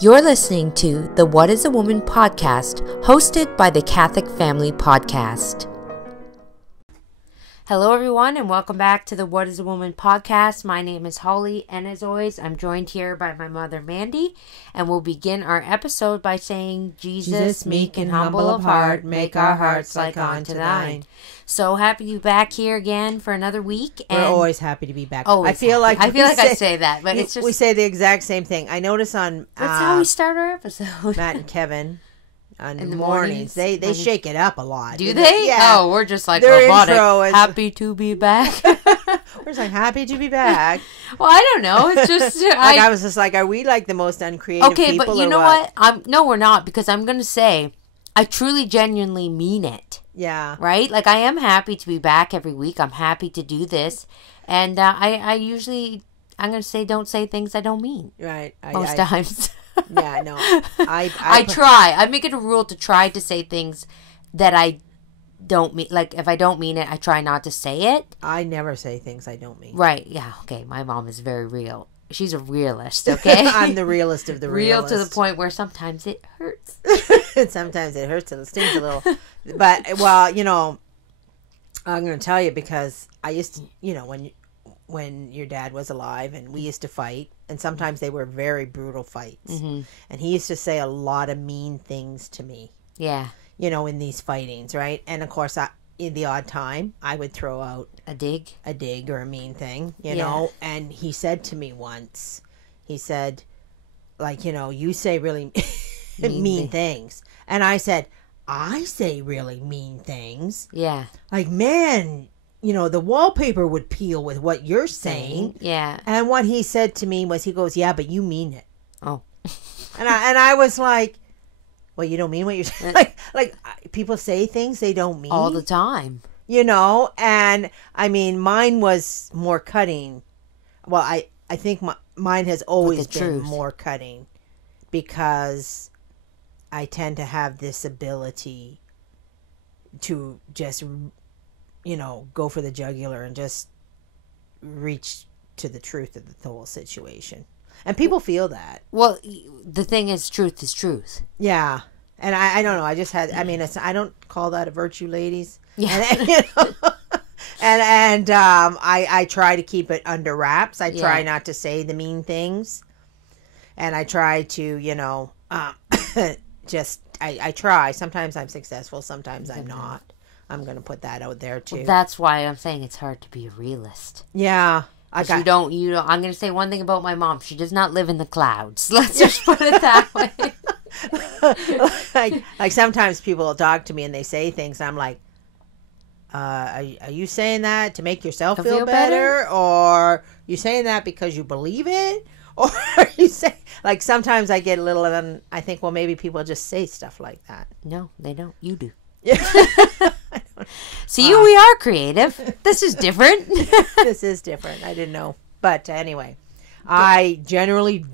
You're listening to the What is a Woman podcast, hosted by the Catholic Family Podcast. Hello, everyone, and welcome back to the What is a Woman podcast. My name is Holly, and as always, I'm joined here by my mother, Mandy, and we'll begin our episode by saying, Jesus, meek and humble of heart, make our hearts like unto thine. So happy to be back here again for another week. And we're always happy to be back. I feel like I say that, but it's just... We say the exact same thing. I notice on... That's how we start our episode. Matt and Kevin... In the mornings, they shake it up a lot. Do they? Yeah. Oh, we're just like their robotic. Intro is, happy to be back. We're just like happy to be back. Well, I don't know. It's just I was just like, are we like the most uncreative people? Okay, but you know what? No, we're not, because I'm gonna say, I truly, genuinely mean it. Yeah. Right? Like, I am happy to be back every week. I'm happy to do this, and I usually, I'm gonna say, don't say things I don't mean. Right. Most times. Yeah, no. I try. I make it a rule to try to say things that I don't mean. Like, if I don't mean it, I try not to say it. I never say things I don't mean. Right. Yeah. Okay. My mom is very real. She's a realist, okay? I'm the realist of the realists. Real to the point where sometimes it hurts. Sometimes it hurts. It stings a little. But, well, you know, I'm going to tell you, because I used to, you know, when your dad was alive, and we used to fight, and sometimes they were very brutal fights. Mm-hmm. And he used to say a lot of mean things to me. Yeah. You know, in these fightings, right? And of course, in the odd time, I would throw out a dig or a mean thing, you know. And he said to me once, he said, like, you know, you say really mean things. And I said, I say really mean things. Yeah. Like, man, you know, the wallpaper would peel with what you're saying. Yeah. And what he said to me was, he goes, yeah, but you mean it. Oh. and I was like, well, you don't mean what you're saying. like people say things they don't mean. All the time. You know, and I mean, mine was more cutting. Well, I think mine has always been more cutting, because I tend to have this ability to just, you know, go for the jugular and just reach to the truth of the whole situation. And people feel that. Well, the thing is, truth is truth. Yeah. And I don't know. I just had, I mean, I don't call that a virtue, ladies. Yeah. And, you know, and I try to keep it under wraps. I try not to say the mean things. And I try to, you know, just, I try. Sometimes I'm successful. Sometimes I'm not. I'm going to put that out there, too. Well, that's why I'm saying it's hard to be a realist. Yeah. You don't, I'm going to say one thing about my mom. She does not live in the clouds. Let's just put it that way. like sometimes people will talk to me and they say things, and I'm like, are you saying that to make yourself feel better? Or you saying that because you believe it? Or are you saying, like, sometimes I get a little, and I think, well, maybe people just say stuff like that. No, they don't. You do. See, we are creative. This is different. This is different. I didn't know. But anyway, I generally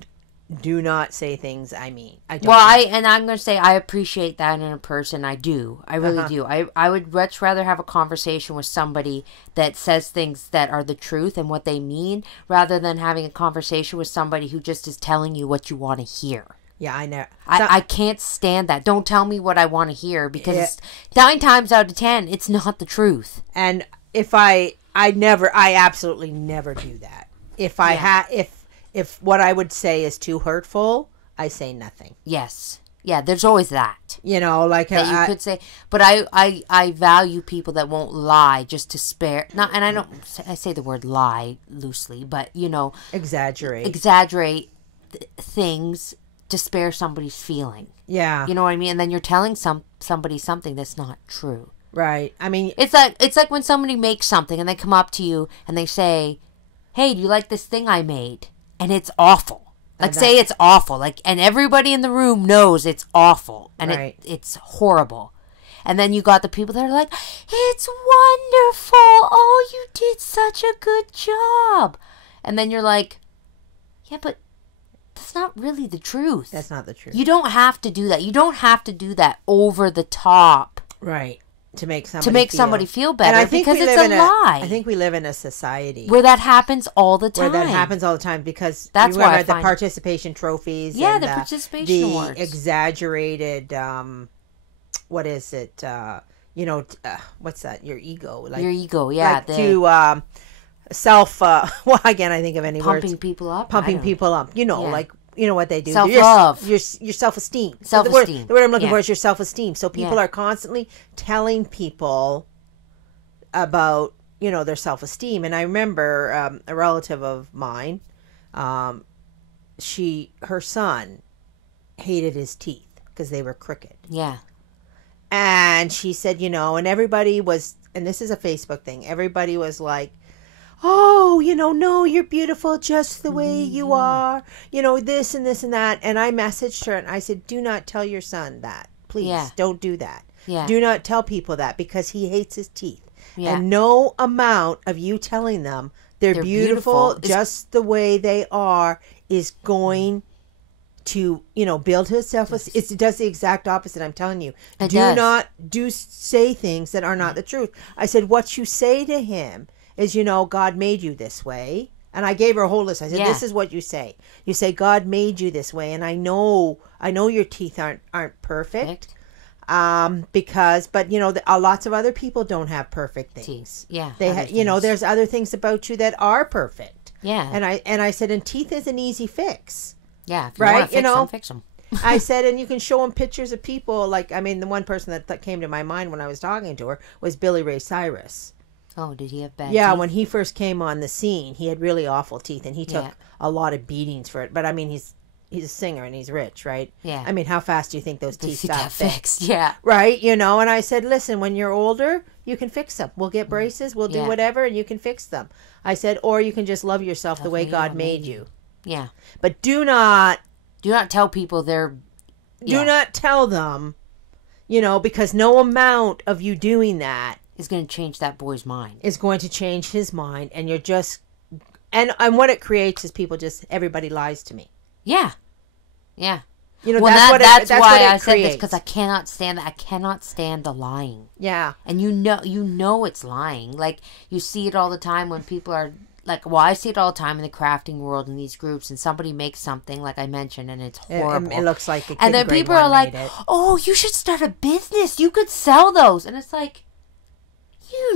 do not say things I mean. I don't. Well, I'm going to say I appreciate that in a person. I do. I really do. I would much rather have a conversation with somebody that says things that are the truth and what they mean, rather than having a conversation with somebody who just is telling you what you want to hear. Yeah, I know. I can't stand that. Don't tell me what I want to hear, because 9 times out of 10, it's not the truth. And if I absolutely never do that. If what I would say is too hurtful, I say nothing. Yes. Yeah, there's always that. You know, like that you could say, but I value people that won't lie just to spare. Not, and I say the word lie loosely, but you know, exaggerate things to spare somebody's feeling. Yeah. You know what I mean? And then you're telling somebody something that's not true. Right. I mean, it's like when somebody makes something and they come up to you and they say, "Hey, do you like this thing I made?" And it's awful. Like, say it's awful. Like, and everybody in the room knows it's awful. And it's horrible. And then you got the people that are like, "It's wonderful. Oh, you did such a good job." And then you're like, "Yeah, but that's not really the truth." That's not the truth. You don't have to do that. You don't have to do that over the top. Right. to make somebody feel better, because it's a lie. I think we live in a society where that happens all the time. Because that's why the participation trophies. Yeah, the participation awards. The exaggerated. What is it? What's that? Your ego. Your ego. Yeah. To self. Well, again, I think of any pumping words. people up. Pumping people up. Like. You know what they do? Self-love. Your self-esteem. Self-esteem. The word I'm looking for is your self-esteem. So people are constantly telling people about, their self-esteem. And I remember a relative of mine, her son hated his teeth because they were crooked. Yeah. And she said, and everybody was, and this is a Facebook thing, everybody was like, oh, no, you're beautiful just the way you are. This and this and that. And I messaged her and I said, do not tell your son that. Please, don't do that. Yeah. Do not tell people that, because he hates his teeth. Yeah. And no amount of you telling them they're beautiful just the way they are is going to, build his self-esteem. It does the exact opposite, I'm telling you. Do not say things that are not the truth. I said, what you say to him is, God made you this way. And I gave her a whole list. I said, this is what you say. You say, God made you this way. And I know your teeth aren't perfect. But lots of other people don't have perfect things. Teeth. Yeah. They there's other things about you that are perfect. Yeah. And I said, and teeth is an easy fix. Yeah. If you want to fix them, fix them. I said, and you can show them pictures of people. The one person that came to my mind when I was talking to her was Billy Ray Cyrus. Oh, did he have bad teeth? When he first came on the scene, he had really awful teeth, and he took a lot of beatings for it. But, he's a singer, and he's rich, right? Yeah. How fast do you think those teeth got fixed? Yeah. Right? And I said, listen, when you're older, you can fix them. We'll get braces, we'll do whatever, and you can fix them. I said, or you can just love yourself the way God made you. Yeah. But do not tell people they're... Do not tell them, because no amount of you doing that is going to change that boy's mind. Is going to change his mind, and you're just... And what it creates is everybody lies to me. Yeah. Yeah. That's why I said this, because I cannot stand that. I cannot stand the lying. Yeah. And you know it's lying. Like, you see it all the time when people are... I see it all the time in the crafting world in these groups, and somebody makes something, like I mentioned, and it's horrible. It looks like a kid and then people are like, oh, you should start a business. You could sell those. And it's like,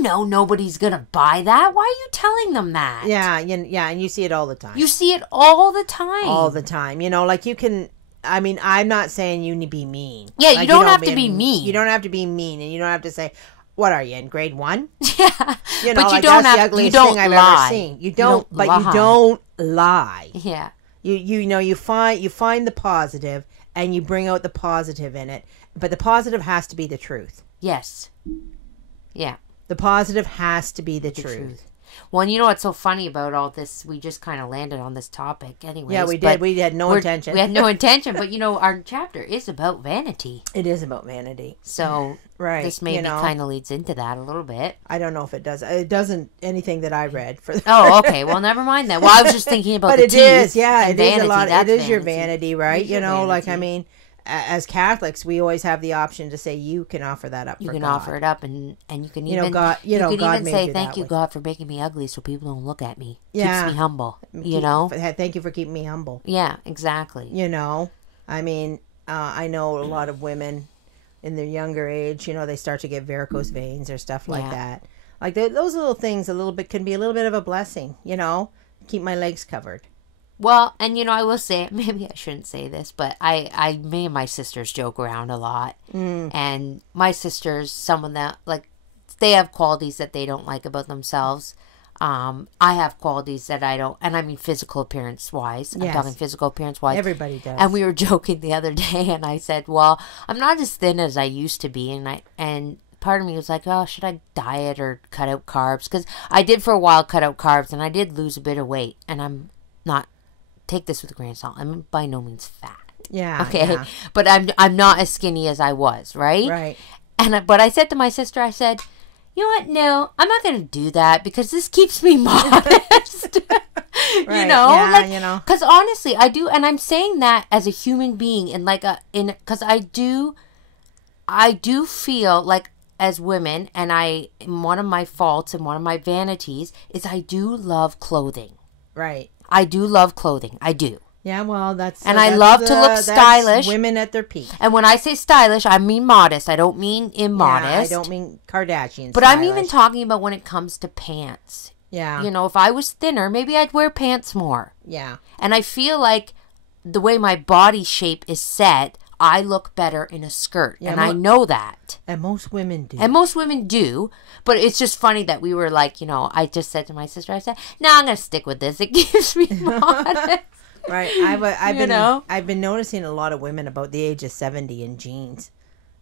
nobody's going to buy that. Why are you telling them that? Yeah, and you see it all the time. You see it all the time. All the time. You can... I'm not saying you need to be mean. Yeah, you don't have to be mean. You don't have to be mean, and you don't have to say... What are you, in grade 1? Yeah. But you don't have, that's the ugliest thing I've ever seen. You don't lie. Yeah. You find the positive, and you bring out the positive in it. But the positive has to be the truth. Yes. Yeah. The positive has to be the truth. Well, and you know what's so funny about all this? We just kind of landed on this topic anyways. Yeah, we did. We had no intention. We had no intention, but our chapter is about vanity. It is about vanity. So, right, this maybe kind of leads into that a little bit. I don't know if it does. It doesn't, anything that I read. Oh, okay. Well, never mind that. Well, I was just thinking about the teeth. But it is, yeah. It vanity. is a lot. That's it is your vanity, right? Vanity. As Catholics, we always have the option to say you can offer that up. You can offer it up, and you can even God. You can God even say thank you, God, for making me ugly, so people don't look at me. Yeah, keeps me humble. Thank you for keeping me humble. Yeah, exactly. I know a lot of women in their younger age. they start to get varicose veins or stuff like that. Like those little things, can be a little bit of a blessing. Keep my legs covered. Well, and I will say, maybe I shouldn't say this, but me and my sisters joke around a lot. And my sister's someone that, they have qualities that they don't like about themselves. I have qualities that I don't, and I mean physical appearance-wise. I'm talking physical appearance-wise. Everybody does. And we were joking the other day, and I said, well, I'm not as thin as I used to be, and part of me was like, oh, should I diet or cut out carbs? Because I did for a while cut out carbs, and I did lose a bit of weight, and I'm not... Take this with a grain of salt. I'm by no means fat. Yeah. Okay. Yeah. But I'm not as skinny as I was, right? Right. But I said to my sister, I said, you know what? No, I'm not going to do that because this keeps me modest. Right. Because honestly, I do, and I'm saying that as a human being, and because I do feel like as women, and one of my faults and one of my vanities is I do love clothing. Right. I do love clothing. I do. Yeah, well, I love to look stylish. Women at their peak. And when I say stylish, I mean modest. I don't mean immodest. Yeah, I don't mean Kardashian But stylish. I'm even talking about when it comes to pants. Yeah. You know, if I was thinner, maybe I'd wear pants more. Yeah. And I feel like the way my body shape is set, I look better in a skirt. Yeah, and I know that. And most women do. But it's just funny that we were like, you know, I just said to my sister, I said, no, I'm going to stick with this. It keeps me modest. Right. I've been noticing a lot of women about the age of 70 in jeans.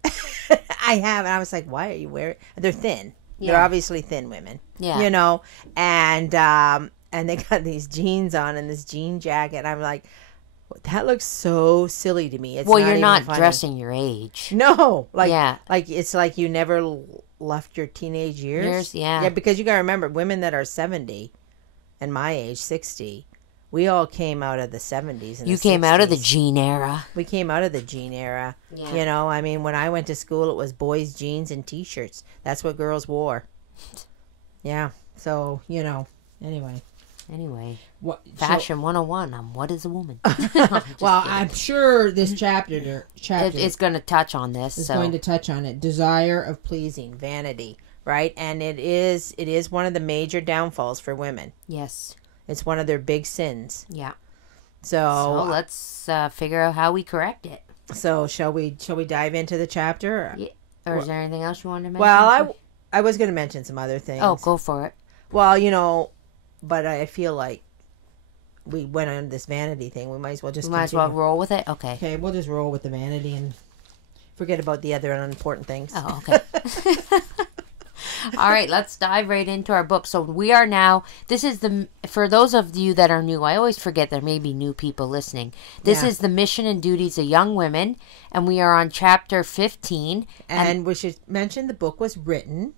I have. And I was like, why are you wearing... They're thin. Yeah. They're obviously thin women. Yeah. You know? And they got these jeans on and this jean jacket. And I'm like... That looks so silly to me. Well, you're not dressing your age. No. Like it's like you never left your teenage years. Yeah. Yeah, because you got to remember, women that are 70 and my age, 60, we all came out of the 70s. You came out of the jean era. We came out of the jean era. Yeah. You know, I mean, when I went to school, it was boys' jeans and T-shirts. That's what girls wore. Yeah. So, you know, anyway. Fashion 101 on What is a Woman? Well, I'm sure this chapter is going to touch on this. It's going to touch on it. Desire of pleasing, vanity, right? And it is one of the major downfalls for women. Yes. It's one of their big sins. Yeah. So let's figure out how we correct it. So shall we dive into the chapter? Yeah. Or is there anything else you wanted to mention? Well, I was going to mention some other things. Oh, go for it. Well, you know... But I feel like we went on this vanity thing. We might as well just roll with it? Okay. Okay, we'll just roll with the vanity and forget about the other unimportant things. Oh, okay. All right, let's dive right into our book. So we are now, for those of you that are new, I always forget there may be new people listening. This is the mission and duties of young women, and we are on chapter 15. And we should mention the book was written...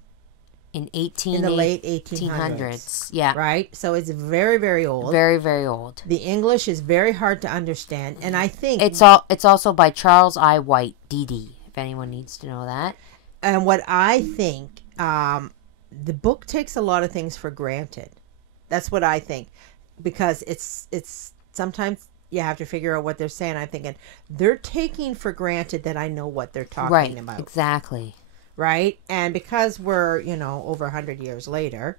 in the late 1800s. Yeah. Right? So it's very, very old. Very, very old. The English is very hard to understand. And I think... It's also by Charles I. White, D.D., if anyone needs to know that. And what I think, the book takes a lot of things for granted. That's what I think. Because it's sometimes you have to figure out what they're saying. I'm thinking, they're taking for granted that I know what they're talking about. Right, exactly. Right? And because we're, you know, over 100 years later,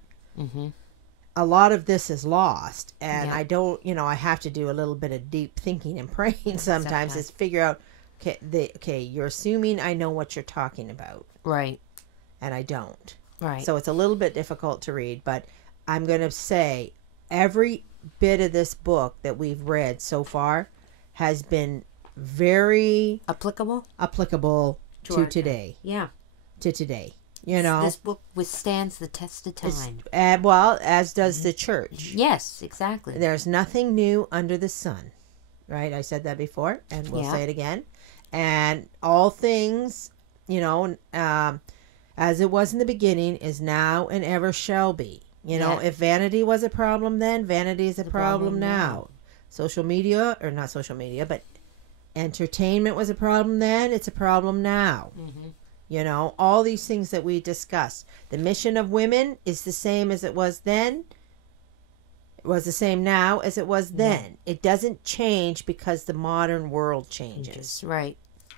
a lot of this is lost. And I don't, you know, I have to do a little bit of deep thinking and praying sometimes is figure out, okay, you're assuming I know what you're talking about. Right. And I don't. Right. So it's a little bit difficult to read. But I'm going to say every bit of this book that we've read so far has been very... Applicable to today. Yeah. To today, you know, this book withstands the test of time. Well, as does the church. Yes, exactly. There's nothing new under the sun, right? I said that before, and we'll say it again. And all things, you know, as it was in the beginning, is now and ever shall be. You know, if vanity was a problem then, vanity is a problem now. Social media, or not social media, but entertainment was a problem then, it's a problem now. You know, all these things that we discussed. The mission of women is the same as it was then. It was the same now as it was then. It doesn't change because the modern world changes. Right.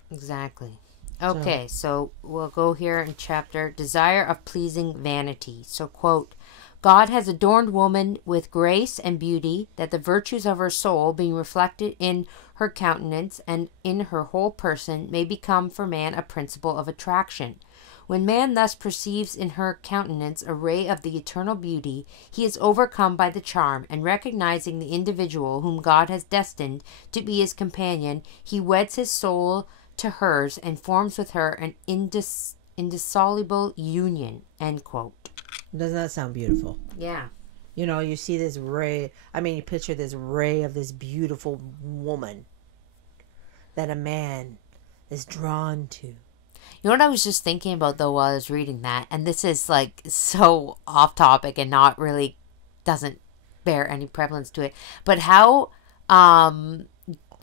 Exactly. Okay, so we'll go here in chapter Desire of Pleasing Vanity. So, quote, God has adorned woman with grace and beauty, that the virtues of her soul, being reflected in her countenance and in her whole person, may become for man a principle of attraction. When man thus perceives in her countenance a ray of the eternal beauty, he is overcome by the charm, and recognizing the individual whom God has destined to be his companion, he weds his soul to hers and forms with her an indissoluble union. End quote. Doesn't that sound beautiful? Yeah. You know, you see this ray. I mean, you picture this ray of this beautiful woman that a man is drawn to. You know what I was just thinking about, though, while I was reading that? And this is, like, so off topic and not really, doesn't bear any prevalence to it. But how,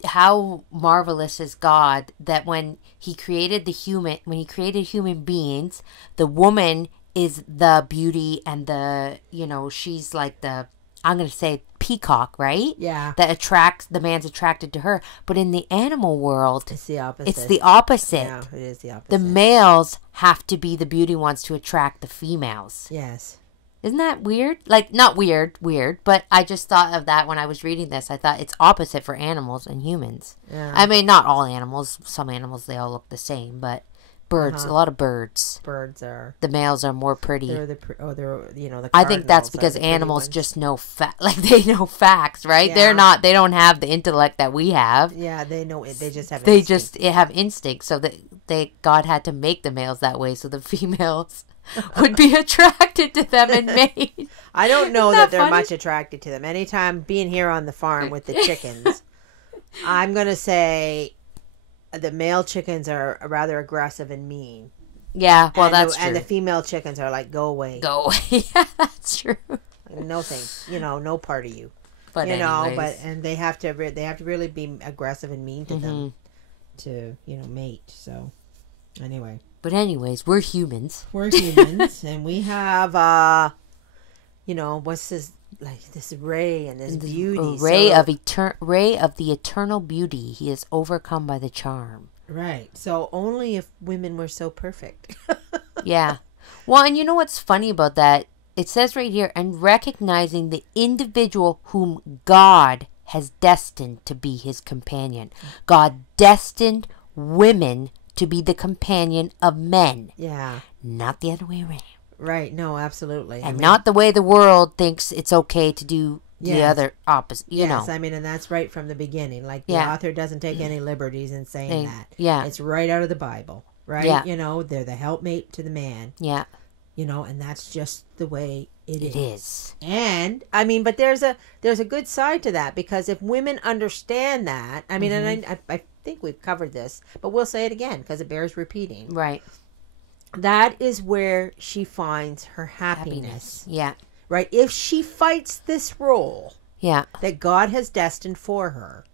how marvelous is God that when he created human beings, the woman is the beauty and the, she's like I'm going to say peacock, right? Yeah. That the man's attracted to her. But in the animal world, it's the opposite. It's the opposite. Yeah, it is the opposite. The males have to be the beauty ones to attract the females. Yes. Isn't that weird? Like, not weird, but I just thought of that when I was reading this. I thought it's opposite for animals and humans. Yeah. I mean, not all animals. Some animals, they all look the same, but birds, a lot of birds. Birds are. The males are more pretty. They're the I think that's because animals just know they know facts, right? Yeah. They don't have the intellect that we have. Yeah, they know it. They just have instinct. Just have instinct. So God had to make the males that way so the females would be attracted to them and mate. I don't know that they're much attracted to them. Anytime being here on the farm with the chickens, I'm going to say the male chickens are rather aggressive and mean. Yeah, well, that's true. And the female chickens are like, go away. Go away. Yeah, that's true. No thanks. No part of you. But and they have to really be aggressive and mean to them to, mate. So, anyway. But anyways, we're humans. We're humans, and we have, what's this, like this ray and this beauty. Ray of the eternal beauty. He is overcome by the charm. Right. So only if women were so perfect. Yeah. Well, and you know what's funny about that? It says right here, and recognizing the individual whom God has destined to be his companion. God destined women to be the companion of men. Yeah. Not the other way around. Right. No, absolutely. And not the way the world thinks it's okay to do the other opposite. Yes, I mean, and that's right from the beginning. Like, the author doesn't take any liberties in saying that. Yeah. It's right out of the Bible, right? Yeah. They're the helpmate to the man. Yeah. And that's just the way it is. And, I mean, but there's a good side to that, because if women understand that, I mean, and I think we've covered this, but we'll say it again because it bears repeating. Right. That is where she finds her happiness. Yeah. Right? If she fights this role that God has destined for her,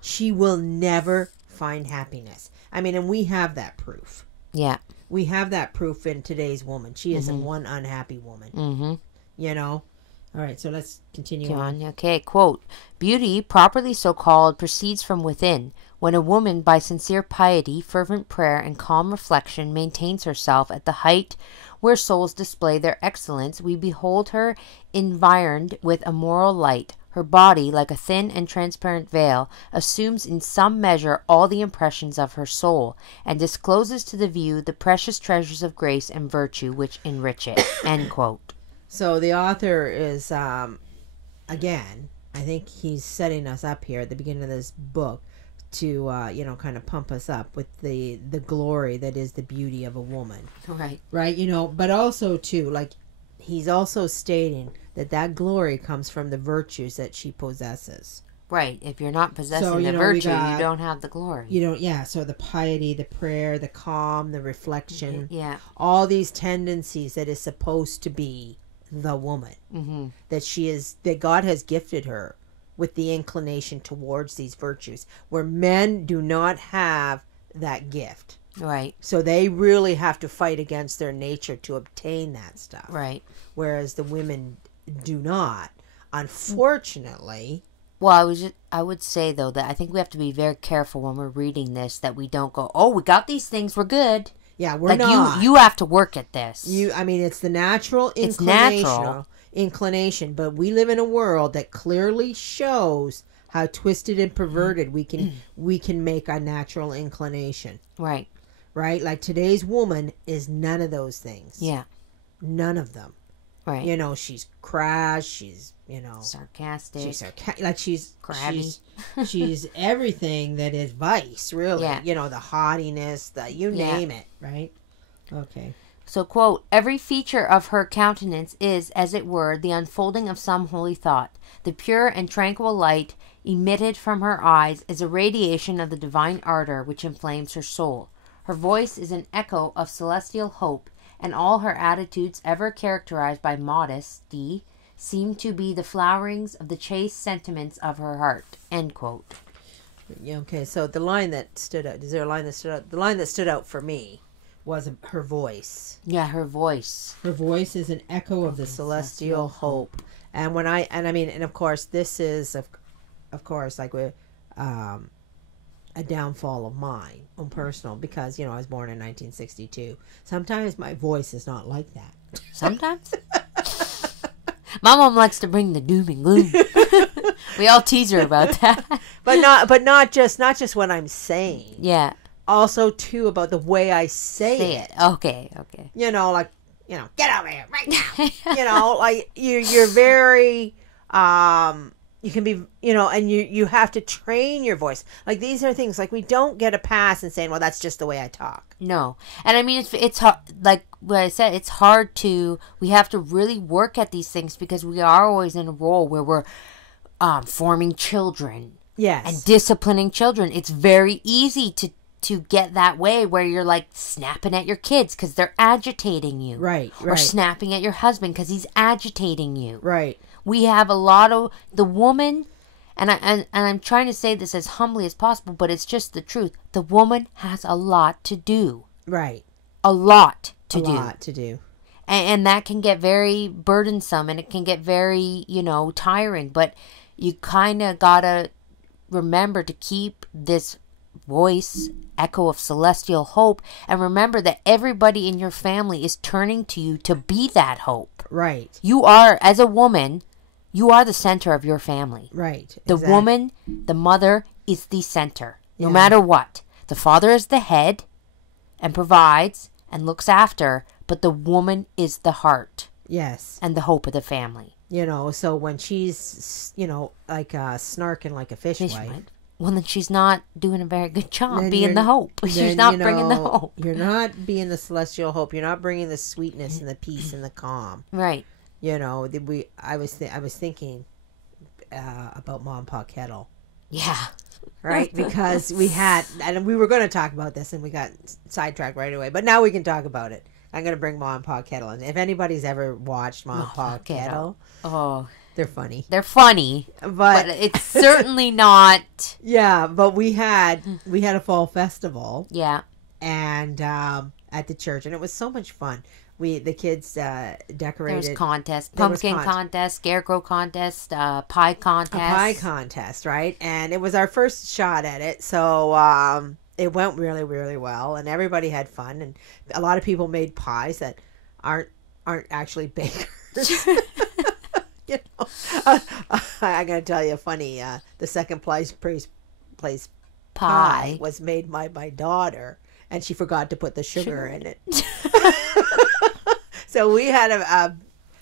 she will never find happiness. I mean, and we have that proof. Yeah. We have that proof in today's woman. She is one unhappy woman. Mm-hmm. All right, so let's continue on. Okay, quote, beauty, properly so called, proceeds from within. When a woman, by sincere piety, fervent prayer, and calm reflection, maintains herself at the height where souls display their excellence, we behold her environed with a moral light. Her body, like a thin and transparent veil, assumes in some measure all the impressions of her soul, and discloses to the view the precious treasures of grace and virtue which enrich it. End quote. So the author is, again, I think he's setting us up here at the beginning of this book to, kind of pump us up with the glory that is the beauty of a woman. Right. Right, but also, too, like, he's also stating that glory comes from the virtues that she possesses. Right. If you're not possessing the virtue, you don't have the glory. So the piety, the prayer, the calm, the reflection. Yeah. All these tendencies that is supposed to be the woman. Mm-hmm. That God has gifted her with the inclination towards these virtues, where men do not have that gift. Right. So they really have to fight against their nature to obtain that stuff. Right. Whereas the women do not. Unfortunately. Well, I would say, though, that I think we have to be very careful when we're reading this, that we don't go, oh, we got these things, we're good. Yeah, we're not. You have to work at this. It's the natural inclination, but we live in a world that clearly shows how twisted and perverted we can make a natural inclination. Right. Right? Like, today's woman is none of those things. Yeah. None of them. Right. She's crass, she's, sarcastic. She's crabby. She's everything that is vice, really. Yeah. The haughtiness, you name it, right? Okay. So, quote, every feature of her countenance is, as it were, the unfolding of some holy thought. The pure and tranquil light emitted from her eyes is a radiation of the divine ardor which inflames her soul. Her voice is an echo of celestial hope, and all her attitudes, ever characterized by modesty, seem to be the flowerings of the chaste sentiments of her heart. End quote. Yeah, okay, so the line that stood out, is there a line that stood out? The line that stood out for me was her voice. Yeah, her voice. Her voice is an echo of the celestial hope. And and of course, this is, of course, like a downfall of mine, own personal, because, I was born in 1962. Sometimes my voice is not like that. Sometimes? My mom likes to bring the doom and gloom. We all tease her about that. but not just what I'm saying. Yeah. Also, too, about the way I say it. Okay. Get over here right now. Like you're very, you can be, and you have to train your voice. Like, these are things, like, we don't get a pass in saying, well, that's just the way I talk. No. And I mean, it's hard, like what I said, it's hard we have to really work at these things because we are always in a role where we're forming children. Yes. And disciplining children. It's very easy to get that way where you're like snapping at your kids because they're agitating you. Right. Or snapping at your husband because he's agitating you. Right. We have a lot of the woman, and I'm trying to say this as humbly as possible, but it's just the truth. The woman has a lot to do. Right. A lot to do. And that can get very burdensome and it can get very, tiring. But you kind of got to remember to keep this voice, echo of celestial hope, and remember that everybody in your family is turning to you to be that hope. Right. You are, as a woman, you are the center of your family. Right. The woman, the mother, is the center, no matter what. The father is the head and provides and looks after, but the woman is the heart. Yes. And the hope of the family. So when she's, like snarking like a fish wife. Well, then she's not doing a very good job being the hope. She's not bringing the hope. You're not being the celestial hope. You're not bringing the sweetness and the peace and the calm. Right. I was thinking about Mom and Pa Kettle. Yeah. Right? Because and we were going to talk about this and we got sidetracked right away. But now we can talk about it. I'm going to bring Mom and Pa Kettle in. If anybody's ever watched Mom and Pa Kettle. Oh. They're funny. But it's certainly not. Yeah, but we had a fall festival. Yeah. And at the church, and it was so much fun. The kids decorated. There was contests, pumpkin contest, scarecrow contest, pie contest. A pie contest, right? And it was our first shot at it, so it went really, really well, and everybody had fun, and a lot of people made pies that aren't actually bakers. I'm going to tell you a funny, the second place pie was made by my daughter, and she forgot to put the sugar in it. So we had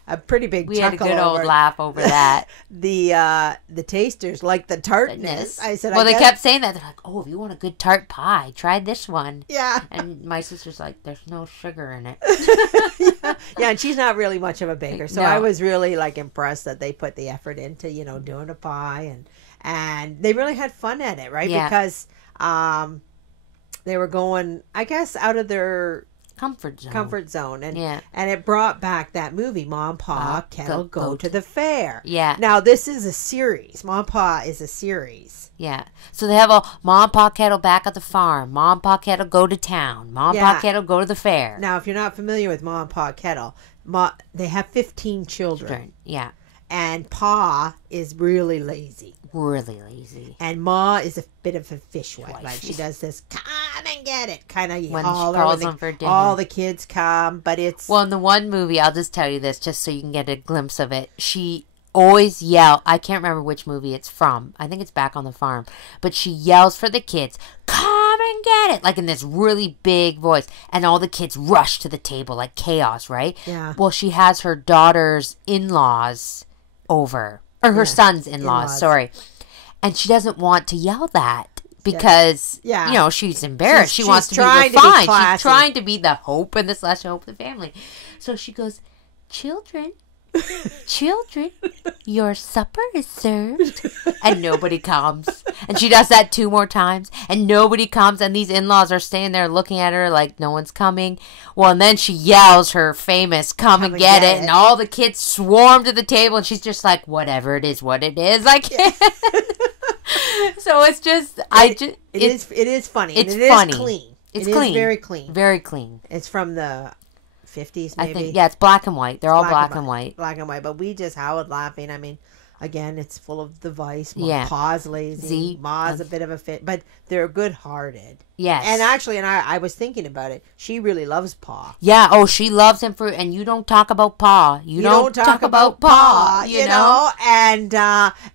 a pretty big chuckle. We had a good old laugh over that. The tasters liked the tartness. I said, well, they kept saying that. They're like, oh, if you want a good tart pie, try this one. Yeah. And my sister's like, there's no sugar in it. Yeah, and she's not really much of a baker. So I was really like impressed that they put the effort into, doing a pie and they really had fun at it, right? Yeah. Because they were going, I guess, out of their comfort zone. And it brought back that movie, Mom, Pa, Kettle, Go to the Fair. Yeah. Now, this is a series. Mom, Pa is a series. Yeah. So they have a Mom, Pa, Kettle back at the farm. Mom, Pa, Kettle go to town. Mom, Pa, Kettle go to the fair. Now, if you're not familiar with Mom, Pa, Kettle, they have 15 children. Yeah. And Pa is really lazy. And Ma is a bit of a fishwife. Like, she does this, come and get it, kind of when she calls them for dinner. All the kids come, but it's... Well, in the one movie, I'll just tell you this, just so you can get a glimpse of it. She always yells, I can't remember which movie it's from. I think it's Back on the Farm. But she yells for the kids, come and get it, like in this really big voice. And all the kids rush to the table like chaos, right? Yeah. Well, she has her daughter's in-laws over. Or her son's in-laws, sorry. And she doesn't want to yell that because, she's embarrassed. She wants to be refined. She's trying to be the hope and the celestial hope of the family. So she goes, children, your supper is served. And nobody comes. And she does that 2 more times. And nobody comes. And these in-laws are staying there looking at her like no one's coming. Well, and then she yells her famous, come and get it. And all the kids swarm to the table. And she's just like, whatever it is, what it is. Like, So it's just, it is funny. It's and it funny. Is clean. It's it clean. Is very clean. Very clean. It's from the 50s, maybe. I think, yeah, it's black and white. They're all black and white. Black and white. But we just howled laughing. I mean, again, it's full of the vice. Yeah. Pa's lazy. Ma's a bit of a fit. But they're good-hearted. Yes. And actually, I was thinking about it. She really loves Pa. Yeah. Oh, she loves him and you don't talk about Pa. You don't talk about Pa. You know?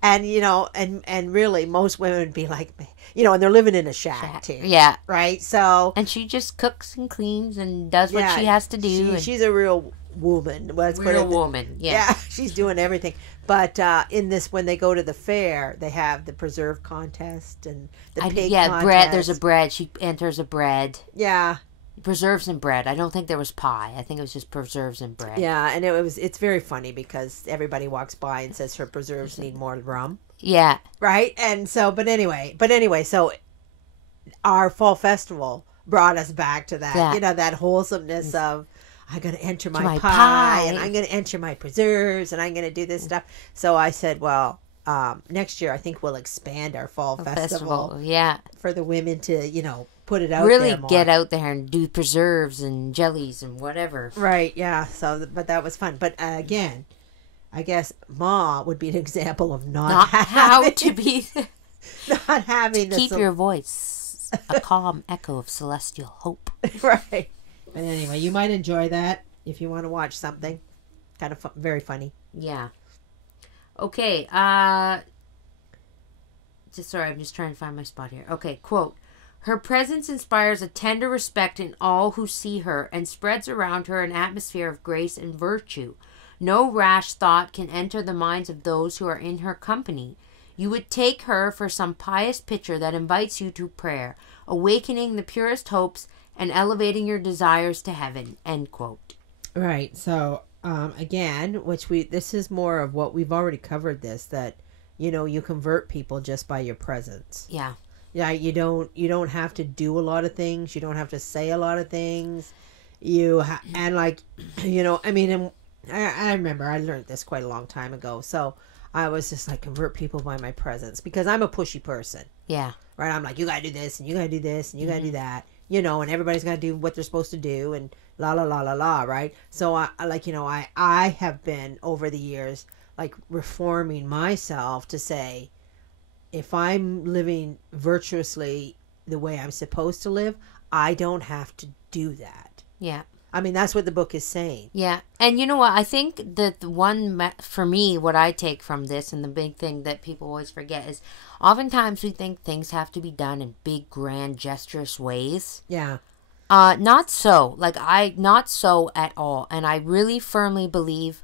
And really, most women would be like, and they're living in a shack too. Yeah. Right? So. And she just cooks and cleans and does what she has to do. She's a real woman. Real woman. Yeah. Yeah. She's doing everything. But in this, when they go to the fair, they have the preserve contest and the pig contest. Bread. There's a bread. She enters a bread. Yeah. Preserves and bread. I don't think there was pie. I think it was just preserves and bread. Yeah, and it's very funny because everybody walks by and says her preserves need more rum. Yeah. Right? And so, but anyway, so our fall festival brought us back to that, that wholesomeness of, I'm going to enter my pie, and I'm going to enter my preserves, and I'm going to do this stuff. So I said, well, next year I think we'll expand our fall festival. Yeah. For the women to, put it out really there more. Get out there and do preserves and jellies and whatever. Right, yeah. So, but that was fun. But again, I guess Ma would be an example of not having to be... not having to keep your voice a calm echo of celestial hope. Right. But anyway, you might enjoy that if you want to watch something. Kind of very funny. Yeah. Okay. Sorry, I'm just trying to find my spot here. Okay, quote. Her presence inspires a tender respect in all who see her and spreads around her an atmosphere of grace and virtue. No rash thought can enter the minds of those who are in her company. You would take her for some pious picture that invites you to prayer, awakening the purest hopes and elevating your desires to heaven. End quote. Right. So, again, this is more of what we've already covered that, you convert people just by your presence. Yeah. Yeah, you don't have to do a lot of things. You don't have to say a lot of things. I remember I learned this quite a long time ago. So I was just like, convert people by my presence because I'm a pushy person. Yeah. Right. I'm like, you gotta do this and you gotta do this and you gotta do that. And everybody's gotta do what they're supposed to do and la la la la la. Right. So I have been over the years like reforming myself to say, if I'm living virtuously the way I'm supposed to live, I don't have to do that. Yeah. I mean, that's what the book is saying. Yeah. And you know what? I think that the one, for me, what I take from this and the big thing that people always forget is oftentimes we think things have to be done in big, grand, gesturous ways. Yeah. Not so. Not so at all. And I really firmly believe,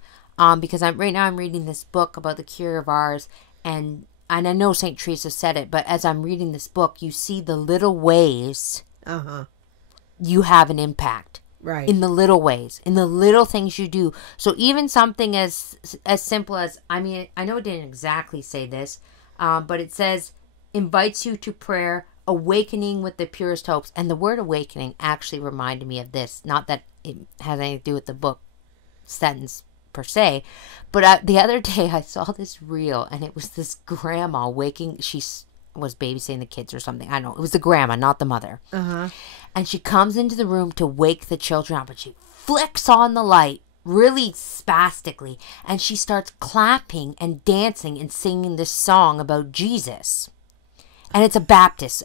because right now I'm reading this book about the cure of ours, and I know St. Teresa said it, but as I'm reading this book, you see the little ways you have an impact. Right. In the little ways, in the little things you do. So even something as simple as, I know it didn't exactly say this, but it says, invites you to prayer, awakening with the purest hopes. And the word awakening actually reminded me of this. Not that it has anything to do with the book sentence per se, but the other day I saw this reel, and it was this grandma waking. She was babysitting the kids or something. I don't know. It was the grandma, not the mother. And she comes into the room to wake the children up, and she flicks on the light really spastically, and she starts clapping and dancing and singing this song about Jesus. And it's Baptist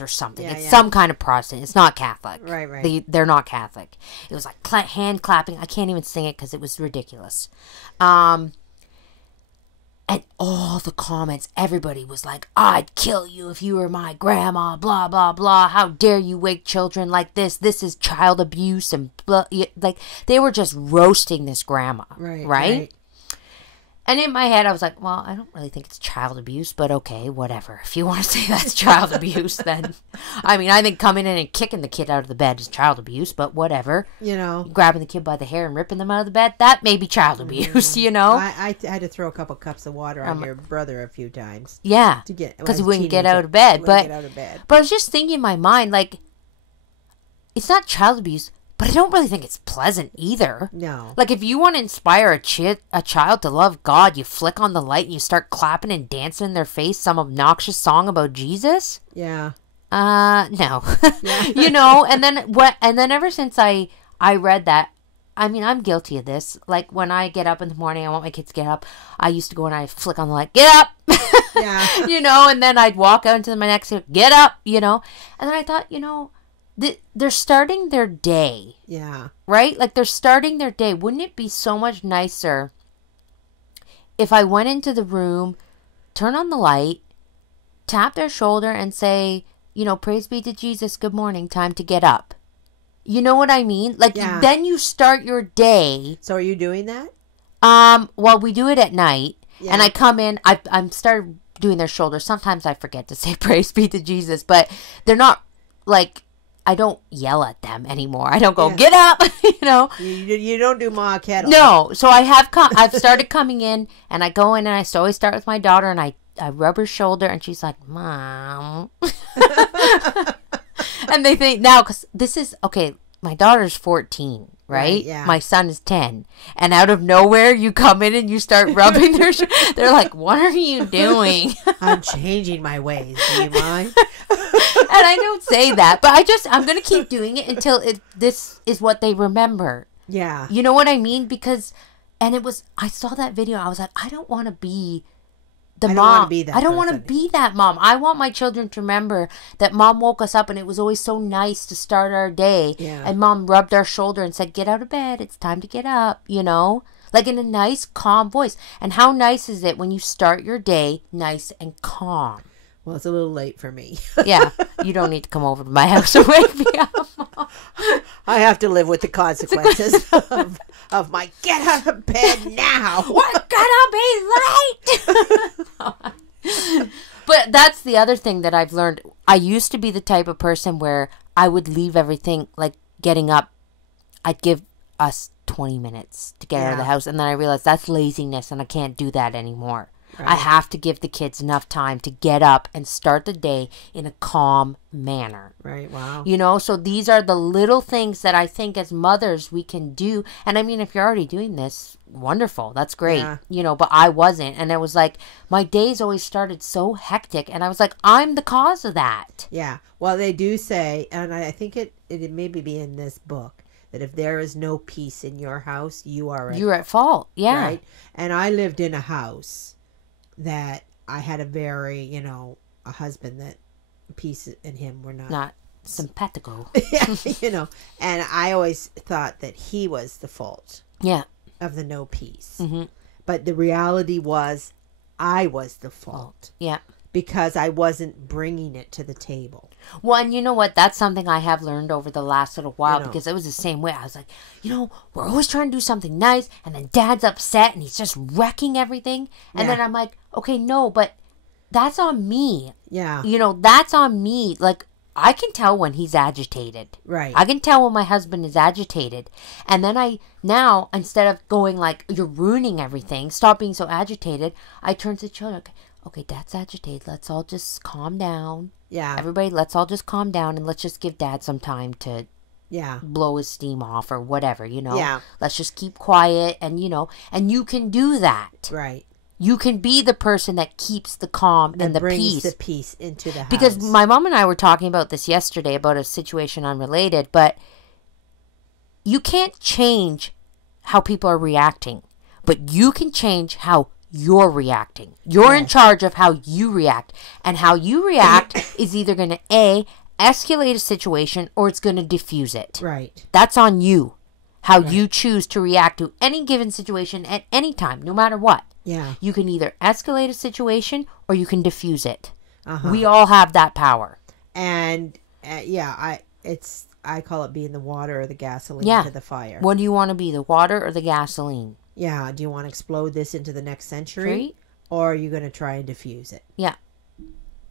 or something. It's some kind of Protestant. It's not Catholic. Right. They're not Catholic. It was like hand clapping. I can't even sing it because it was ridiculous. And all the comments, everybody was like, I'd kill you if you were my grandma, blah, blah, blah. How dare you wake children like this? This is child abuse. And blah. Like, they were just roasting this grandma. Right? And in my head, I was like, well, I don't really think it's child abuse, but okay, whatever. If you want to say that's child abuse, then, I think coming in and kicking the kid out of the bed is child abuse, but whatever. Grabbing the kid by the hair and ripping them out of the bed, that may be child abuse, I had to throw a couple cups of water on your brother a few times. Yeah. Because he wouldn't get out of bed. But I was just thinking in my mind, like, it's not child abuse. But I don't really think it's pleasant either. No. Like, if you want to inspire a child to love God, you flick on the light and you start clapping and dancing in their face some obnoxious song about Jesus? Yeah. No. Yeah. You know, and then ever since I read that, I mean, I'm guilty of this. Like, when I get up in the morning, I want my kids to get up. I used to go and I flick on the light, get up! Yeah. You know, and then I'd walk out into my next, get up, you know. And then I thought, you know, they're starting their day. Yeah. Right? Like, they're starting their day. Wouldn't it be so much nicer if I went into the room, turn on the light, tap their shoulder and say, you know, praise be to Jesus, good morning, time to get up. You know what I mean? Like, then you start your day. So are you doing that? Well, we do it at night. Yeah. And I come in, I'm started doing their shoulders. Sometimes I forget to say praise be to Jesus, but they're not, like, I don't yell at them anymore. I don't go, get up, you know. You don't do ma kettle. No. So I've started coming in, and I go in, and I always start with my daughter, and I rub her shoulder, and she's like, Mom. And they think now, because this is, okay, my daughter's 14, right? Yeah. My son is 10. And out of nowhere, you come in and you start rubbing their they're like, what are you doing? I'm changing my ways. Do you mind? And I don't say that, but I'm going to keep doing it until this is what they remember. Yeah. You know what I mean? Because, I saw that video. I was like, I don't want to be the mom. I don't want to be that mom. I want my children to remember that mom woke us up and it was always so nice to start our day. Yeah. And mom rubbed our shoulder and said, get out of bed. It's time to get up, you know? Like, in a nice, calm voice. And how nice is it when you start your day nice and calm? Well, it's a little late for me. Yeah. You don't need to come over to my house and wake me up, Mom. I have to live with the consequences of my get out of bed now. We're gonna be late. But that's the other thing that I've learned. I used to be the type of person where I would leave everything, like getting up. I'd give us 20 minutes to get out of the house. And then I realized that's laziness and I can't do that anymore. Right. I have to give the kids enough time to get up and start the day in a calm manner. Right, wow. You know, so these are the little things that I think as mothers we can do. And I mean, if you're already doing this, wonderful. That's great. Yeah. You know, but I wasn't. And it was like, my days always started so hectic. And I was like, I'm the cause of that. Yeah. Well, they do say, and I think it maybe be in this book, that if there is no peace in your house, you're at fault. Yeah. Right? And I lived in a house that I had a very, a husband that peace and him were not simpatico. Yeah, and I always thought that he was the fault. Yeah. Of the no peace. Mm-hmm. But the reality was I was the fault. Yeah. Because I wasn't bringing it to the table. Well, and you know what? That's something I have learned over the last little while because it was the same way. I was like, we're always trying to do something nice and then Dad's upset and he's just wrecking everything. And then I'm like, okay, no, but that's on me. Yeah. That's on me. Like, I can tell when he's agitated. Right. I can tell when my husband is agitated. And then now, instead of going like, you're ruining everything, stop being so agitated, I turn to the children, okay, Dad's agitated. Let's all just calm down. Yeah. Everybody, let's all just calm down and let's just give Dad some time to blow his steam off or whatever, Yeah. Let's just keep quiet and, and you can do that. Right. You can be the person that keeps the calm and the brings peace. the peace into the house. Because my mom and I were talking about this yesterday about a situation unrelated, but you can't change how people are reacting, but you can change how you're reacting. You're in charge of how you react. And how you react is either going to, escalate a situation or it's going to diffuse it. Right. That's on you. How you choose to react to any given situation at any time, no matter what. Yeah. You can either escalate a situation or you can diffuse it. Uh-huh. We all have that power. And, I call it being the water or the gasoline to the fire. What do you want to be, the water or the gasoline? Yeah, do you want to explode this into the next century? Or are you going to try and diffuse it? Yeah.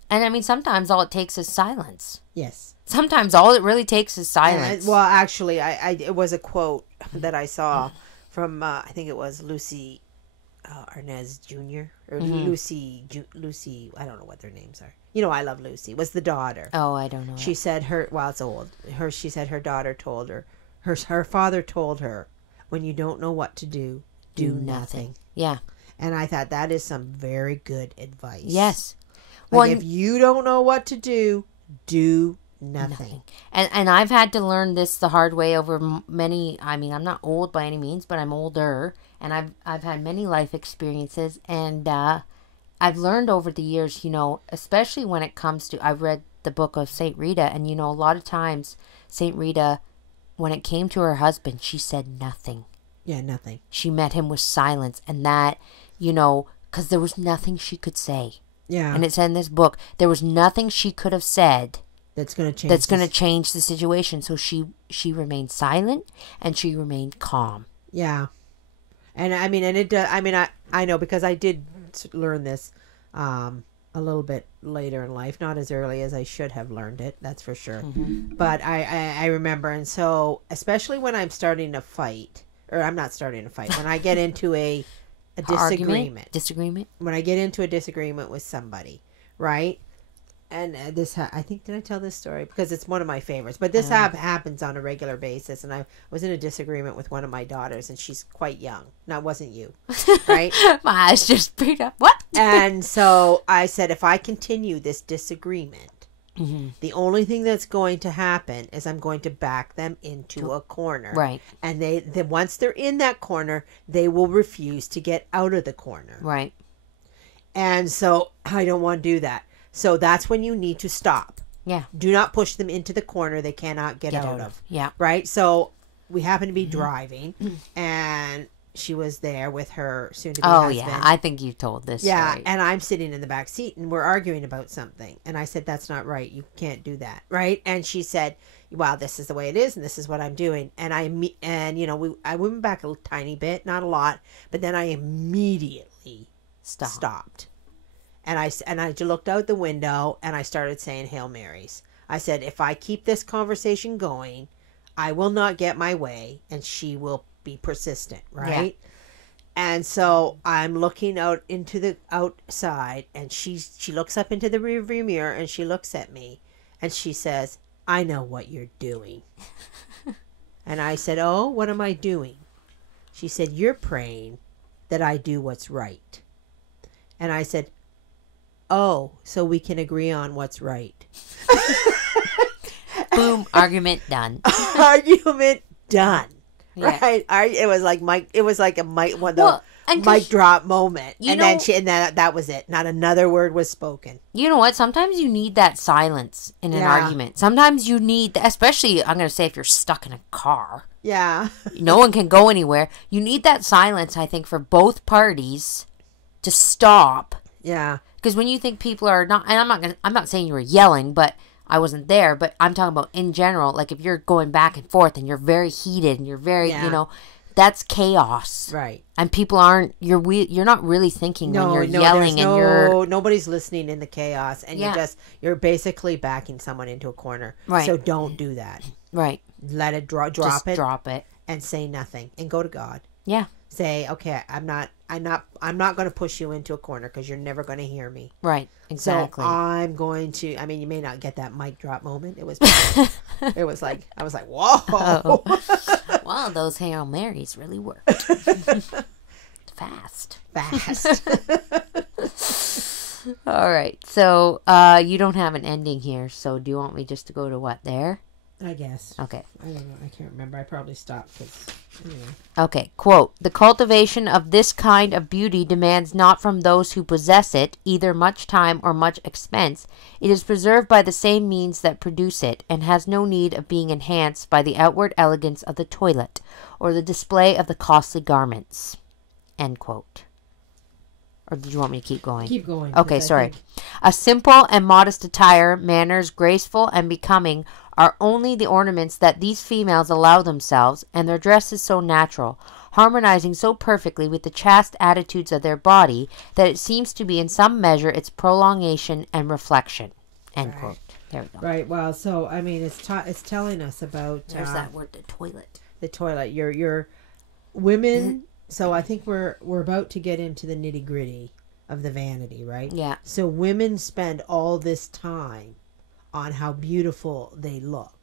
And I mean, sometimes all it takes is silence. Yes. Sometimes all it really takes is silence. Well, actually, it was a quote that I saw from, I think it was Lucy Arnaz Jr. or Lucy, I don't know what their names are. I Love Lucy was the daughter. Oh, I don't know. She said it's old. She said her daughter told her, her father told her, when you don't know what to do, do nothing. Yeah. And I thought that is some very good advice. Yes. Like, if you don't know what to do nothing. And I've had to learn this the hard way over many. I mean, I'm not old by any means, but I'm older, and I've had many life experiences, and I've learned over the years, especially when it comes to, I've read the book of Saint Rita, and a lot of times Saint Rita, when it came to her husband, she said nothing. Yeah, nothing. She met him with silence, and that, because there was nothing she could say. Yeah. And it said in this book, there was nothing she could have said that's going to change the situation. So she remained silent, and she remained calm. Yeah. And I mean, and it does, I mean, I know, because I did learn this a little bit later in life, not as early as I should have learned it, that's for sure. Mm-hmm. But I remember, and so especially when I'm starting to fight, or I'm not starting to fight, when I get into a disagreement, when I get into a disagreement with somebody, right? And I think, did I tell this story? Because it's one of my favorites. But this happens on a regular basis. And I was in a disagreement with one of my daughters, and she's quite young. Now, it wasn't you, right? My eyes just beat up. What? And so I said, if I continue this disagreement, mm-hmm. the only thing that's going to happen is I'm going to back them into a corner. Right. And once they're in that corner, they will refuse to get out of the corner. Right. And so I don't want to do that. So that's when you need to stop. Yeah. Do not push them into the corner they cannot get out of. Yeah. Right? So we happened to be driving, and she was there with her soon-to-be husband. Yeah. I think you told this story. And I'm sitting in the back seat, and we're arguing about something. And I said, that's not right. You can't do that. Right? And she said, well, this is the way it is, and this is what I'm doing. And I went back a tiny bit, not a lot, but then I immediately stopped. And I looked out the window, and I started saying Hail Marys. I said, if I keep this conversation going, I will not get my way, and she will be persistent, right? Yeah. And so I'm looking out into the outside, and she looks up into the rearview mirror, and she looks at me, and she says, I know what you're doing. And I said, oh, what am I doing? She said, you're praying that I do what's right. And I said, oh, so we can agree on what's right. Boom, argument done. Argument done. Yeah. Right? It was like a mic drop moment. That was it. Not another word was spoken. You know what? Sometimes you need that silence in an argument. Sometimes you need, especially, I'm going to say, if you're stuck in a car. Yeah. No one can go anywhere. You need that silence, I think, for both parties to stop. Yeah. Because when you think people are not, and I'm not saying you were yelling, but I wasn't there, but I'm talking about in general, like if you're going back and forth and you're very heated and you're very, that's chaos. Right. And people you're not really thinking when you're yelling and nobody's listening in the chaos, and you're basically backing someone into a corner. Right. So don't do that. Right. Let it drop it and say nothing and go to God. Yeah. Say, okay, I'm not going to push you into a corner because you're never going to hear me. Right. Exactly. So I'm going to, I mean, you may not get that mic drop moment. It was like, I was like, whoa. Wow, those Hail Marys really worked. Fast. All right. So, you don't have an ending here. So do you want me just to go to what, there? I guess. Okay. I don't know. I can't remember. I probably stopped because, Okay. Quote, the cultivation of this kind of beauty demands not from those who possess it either much time or much expense. It is preserved by the same means that produce it, and has no need of being enhanced by the outward elegance of the toilet or the display of the costly garments. End quote. Or did you want me to keep going? Keep going. Okay, sorry. A simple and modest attire, manners graceful and becoming, are only the ornaments that these females allow themselves, and their dress is so natural, harmonizing so perfectly with the chaste attitudes of their body, that it seems to be in some measure its prolongation and reflection. End quote. There we go. Right. Well, so I mean, it's telling us about there's that word, the toilet. The toilet. Your women. So I think we're about to get into the nitty gritty of the vanity, right? Yeah. So women spend all this time on how beautiful they look,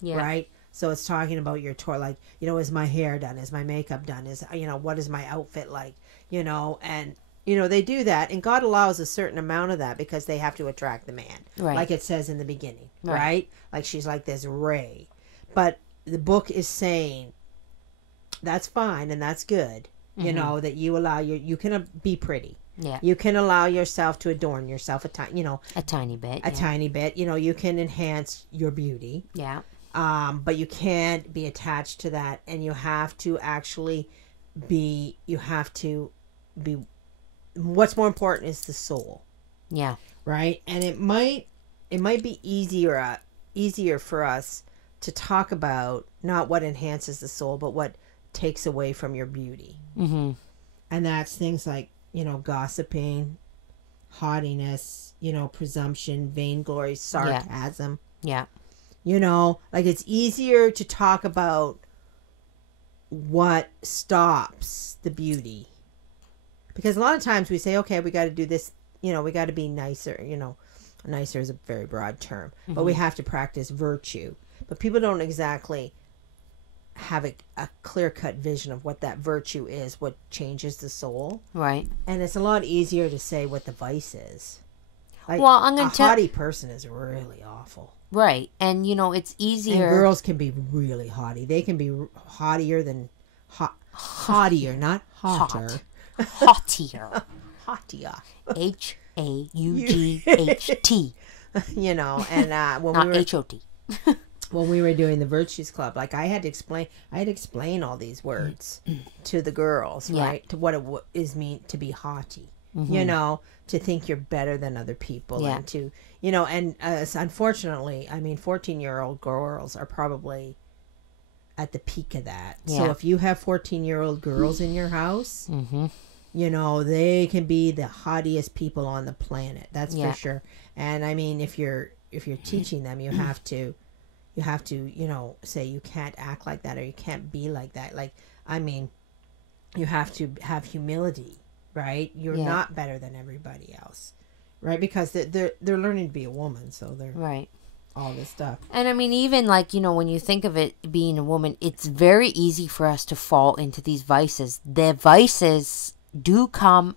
right? So it's talking about your tour, like, is my hair done? Is my makeup done? Is, what is my outfit like? And, they do that. And God allows a certain amount of that because they have to attract the man. Right. Like it says in the beginning, right? Like she's like this ray. But the book is saying that's fine and that's good. That you allow you can be pretty. Yeah. You can allow yourself to adorn yourself a tiny bit. A tiny bit. You can enhance your beauty. Yeah. But you can't be attached to that, and you have to actually be. What's more important is the soul. Yeah. Right, and it might be easier for us to talk about not what enhances the soul, but what takes away from your beauty. Mm-hmm. And that's things like, gossiping, haughtiness, presumption, vainglory, sarcasm. Yeah. Like it's easier to talk about what stops the beauty. Because a lot of times we say, okay, we got to do this, we got to be nicer, nicer is a very broad term, but we have to practice virtue. But people don't exactly have a clear-cut vision of what that virtue is, what changes the soul. Right. And it's a lot easier to say what the vice is. Like, well, I'm gonna haughty person is really awful. Right. And, it's easier. And girls can be really haughty. They can be haughtier than... haughtier, not hotter. Haughtier. Haughtier. H-A-U-G-H-T. And when not H-O-T. When we were doing the Virtues Club, like I had to explain all these words to the girls, right? To what it is mean to be haughty, to think you're better than other people, and to, unfortunately, 14-year-old girls are probably at the peak of that. Yeah. So if you have 14-year-old girls in your house, they can be the haughtiest people on the planet. That's for sure. And if you're teaching them, you have to, say you can't act like that or you can't be like that. Like, you have to have humility, right? You're not better than everybody else, right? Because they're learning to be a woman, so they're right. All this stuff. And even like, when you think of it being a woman, it's very easy for us to fall into these vices. The vices do come,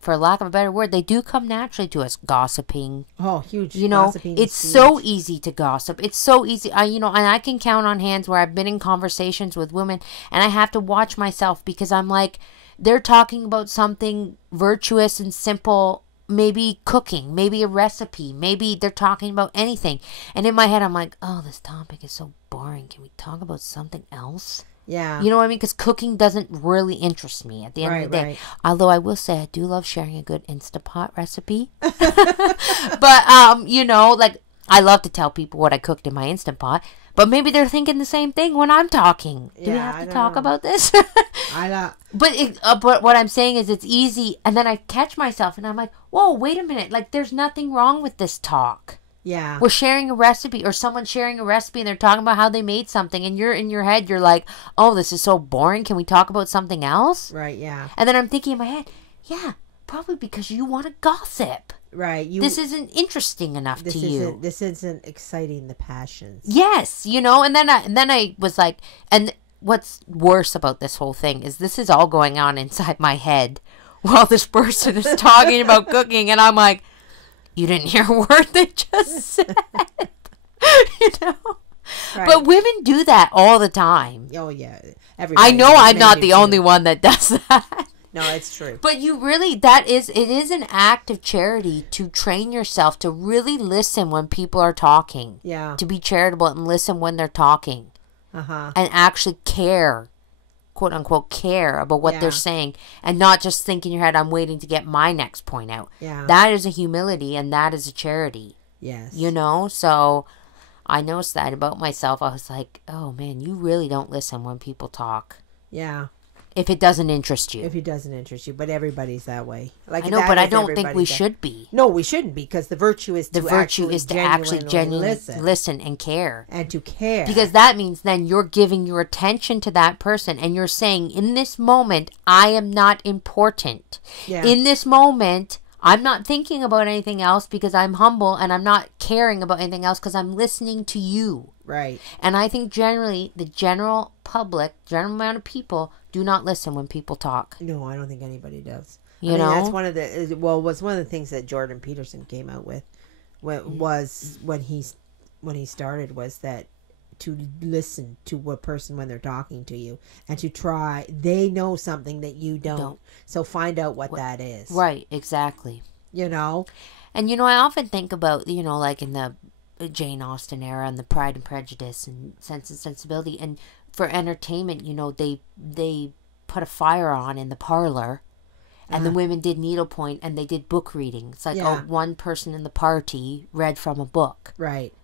for lack of a better word, they do come naturally to us. Gossiping. Oh, huge. Gossiping it's so easy to gossip. It's so easy. And I can count on hands where I've been in conversations with women and I have to watch myself because I'm like, they're talking about something virtuous and simple, maybe cooking, maybe a recipe, maybe they're talking about anything. And in my head, I'm like, oh, this topic is so boring. Can we talk about something else? Yeah. You know what I mean? Because cooking doesn't really interest me at the end of the day. Right. Although I will say I do love sharing a good Instapot recipe. But, like I love to tell people what I cooked in my Instant-Pot. But maybe they're thinking the same thing when I'm talking. Do we have to talk about this? I know. But what I'm saying is it's easy. And then I catch myself and I'm like, whoa, wait a minute. Like there's nothing wrong with this talk. Yeah. We're sharing a recipe or someone's sharing a recipe and they're talking about how they made something and you're in your head, you're like, oh, this is so boring. Can we talk about something else? Right, yeah. And then I'm thinking in my head, yeah, probably because you want to gossip. Right. This isn't interesting enough to you. This isn't exciting the passions. Yes, and then I was like, and what's worse about this whole thing is this is all going on inside my head while this person is talking about cooking and I'm like, you didn't hear a word they just said. Right. But women do that all the time. Oh, yeah. I know I'm not the only one that does that. No, it's true. But you really, it is an act of charity to train yourself to really listen when people are talking. Yeah. To be charitable and listen when they're talking. Uh-huh. And actually care, quote unquote, care about what they're saying. And not just think in your head, I'm waiting to get my next point out. Yeah. That is a humility and that is a charity. Yes. So I noticed that about myself. I was like, oh man, you really don't listen when people talk. Yeah. If it doesn't interest you. If it doesn't interest you. But everybody's that way. Like, I know, but I don't think we should be. No, we shouldn't be. Because the virtue is to actually genuinely listen and care. And to care. Because that means then you're giving your attention to that person. And you're saying, in this moment, I am not important. Yeah. In this moment, I'm not thinking about anything else because I'm humble and I'm not caring about anything else because I'm listening to you. Right. And I think generally the general public, general amount of people do not listen when people talk. No, I don't think anybody does. You know? That's one of the, was one of the things that Jordan Peterson came out with when he started was that to listen to a person when they're talking to you and to try, they know something that you don't. So find out what that is. Right, exactly. You know? And, you know, I often think about, you know, like in the Jane Austen era and the Pride and Prejudice and Sense and Sensibility. And for entertainment, you know, they put a fire on in the parlor and the women did needlepoint and they did book reading. It's like, one person in the party read from a book. Right.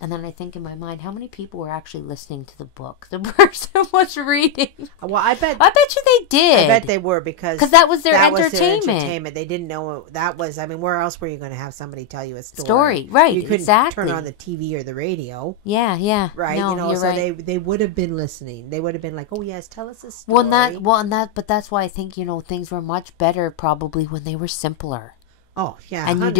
And then I think in my mind, how many people were actually listening to the book the person was reading? Well, I bet you they did. I bet they were because that was their entertainment. They didn't know that was. I mean, where else were you going to have somebody tell you a story? Right, you couldn't exactly. turn on the TV or the radio. Yeah. Right, no, you know, you're so right. they would have been listening. They would have been like, "Oh yes, tell us a story." But that's why I think, you know, things were much better probably when they were simpler. Oh yeah, and you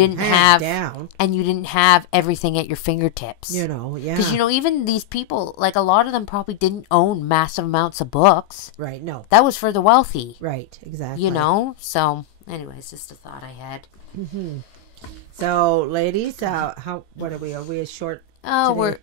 didn't have everything at your fingertips. You know, yeah. Because, you know, even these people, like a lot of them probably didn't own massive amounts of books. Right. No, that was for the wealthy. Right. Exactly. You know. So, anyways, just a thought I had. Mm-hmm. So, ladies, what are we? Are we a short? Oh, we're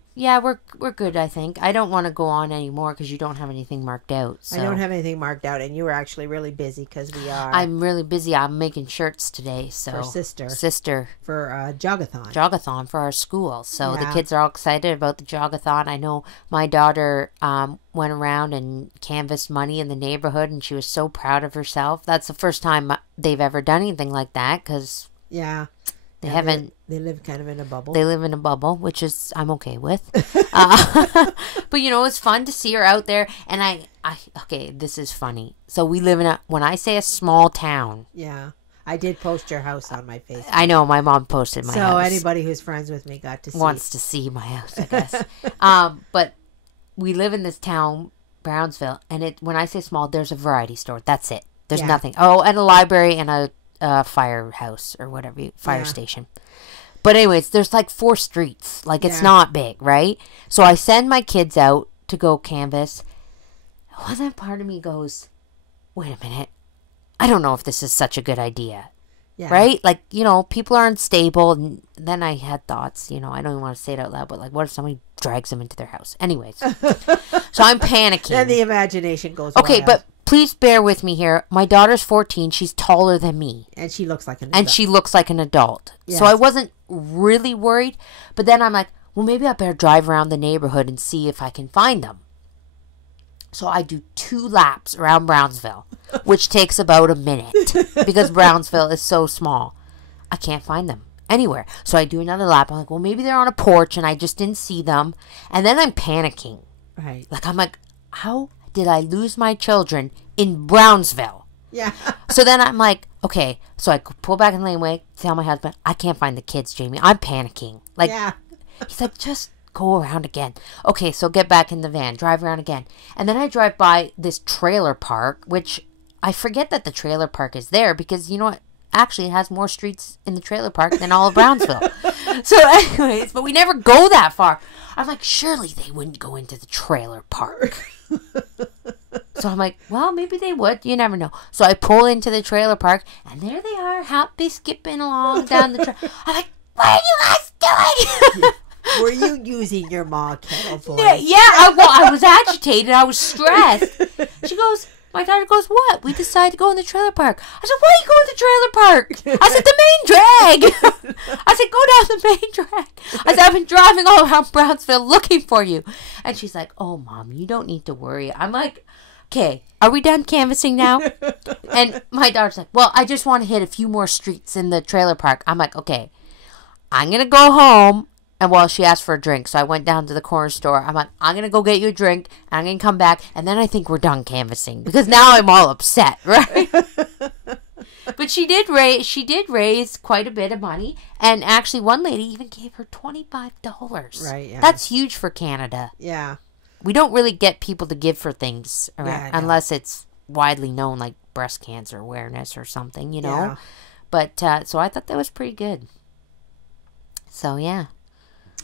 good, I think. I don't want to go on anymore because you don't have anything marked out. So. I don't have anything marked out, and you were actually really busy because we are. I'm really busy. I'm making shirts today, so for sister for jogathon for our school. So the kids are all excited about the jogathon. I know my daughter went around and canvassed money in the neighborhood, and she was so proud of herself. That's the first time they've ever done anything like that because They haven't. They live kind of in a bubble. They live in a bubble, which is I'm okay with. But you know, it's fun to see her out there. And okay, this is funny. So we live in when I say a small town. Yeah, I did post your house on my Facebook. I know my mom posted my house. So anybody who's friends with me wants to see my house, I guess. But we live in this town, Brownsville, and when I say small, there's a variety store. That's it. There's nothing. Oh, and a library and a firehouse or whatever, fire station. But anyways, there's like 4 streets. Like it's not big, right? So I send my kids out to go canvass. Well, then part of me goes, wait a minute. I don't know if this is such a good idea. Yeah. Right? Like, you know, people are unstable. And then I had thoughts, you know, I don't even want to say it out loud, but like, what if somebody drags them into their house? Anyways. So I'm panicking. Then the imagination goes okay, wild. But please bear with me here. My daughter's 14. She's taller than me. And she looks like an adult. Yes. So I wasn't really worried. But then I'm like, well, maybe I better drive around the neighborhood and see if I can find them. So I do 2 laps around Brownsville, which takes about a minute because Brownsville is so small. I can't find them anywhere. So I do another lap. I'm like, well, maybe they're on a porch and I just didn't see them. And then I'm panicking. Right. Like, I'm like, how did I lose my children in Brownsville? Yeah. So then I'm like, okay. So I pull back in the laneway, tell my husband, I can't find the kids, Jamie. I'm panicking. Like, he's like, just go around again. Okay, so get back in the van, drive around again. And then I drive by this trailer park, which I forget that the trailer park is there because, you know what? Actually, it has more streets in the trailer park than all of Brownsville. So anyways, but we never go that far. I'm like, surely they wouldn't go into the trailer park. So I'm like, well, maybe they would. You never know. So I pull into the trailer park, and there they are, happy skipping along down the trail. I'm like, what are you guys doing? Were you using your Ma Kettle voice? Yeah, I was agitated. I was stressed. My daughter goes, what? We decided to go in the trailer park. I said, why are you going to the trailer park? I said, the main drag. I said, go down the main drag. I said, I've been driving all around Brownsville looking for you. And she's like, oh, Mom, you don't need to worry. I'm like, okay, are we done canvassing now? And my daughter's like, well, I just want to hit a few more streets in the trailer park. I'm like, okay, I'm going to go home. And she asked for a drink, so I went down to the corner store. I'm like, I'm going to go get you a drink, and I'm going to come back, and then I think we're done canvassing. Because now I'm all upset, right? But she did raise quite a bit of money. And actually, one lady even gave her $25. Right, yeah. That's huge for Canada. Yeah. We don't really get people to give for things unless it's widely known, like breast cancer awareness or something, you know? Yeah. But, so I thought that was pretty good. So, yeah.